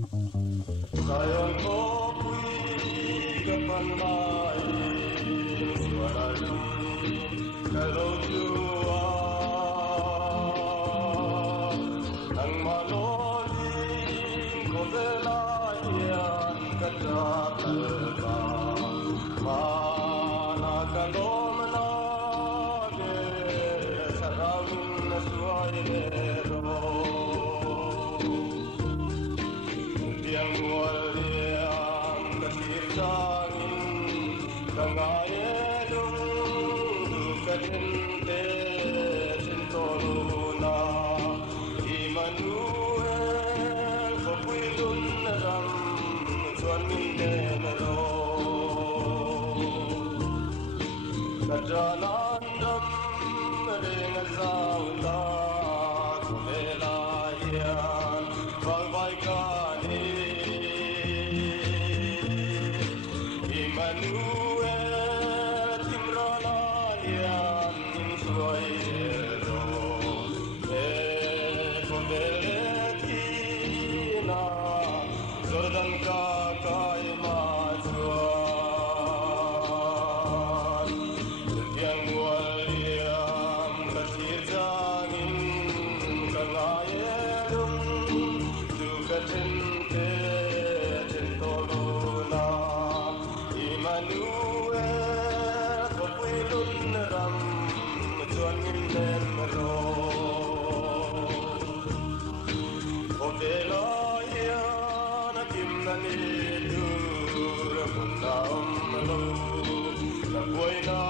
Sayang ko pu'y kapanay suwalalim kalaudyuan ang maloling ko velayan kadakalba manakalom lagi sarawin na suwailero yang waliang kasirtangin kangayelung dukatinte sintoluna Immanuel kapwilun naram suan mindenero kajanan ram dengan sauta kumelayan bagbaikan Immanuel timralalian insuairo Poveletina Jordan kakai majuan Yang waliam kasir jangin kangayelum Dukatinte tentoluna Immanuel kapwilun ram Juan nginem ro Ovelaya nakim nanidur Kunam lo Nagway na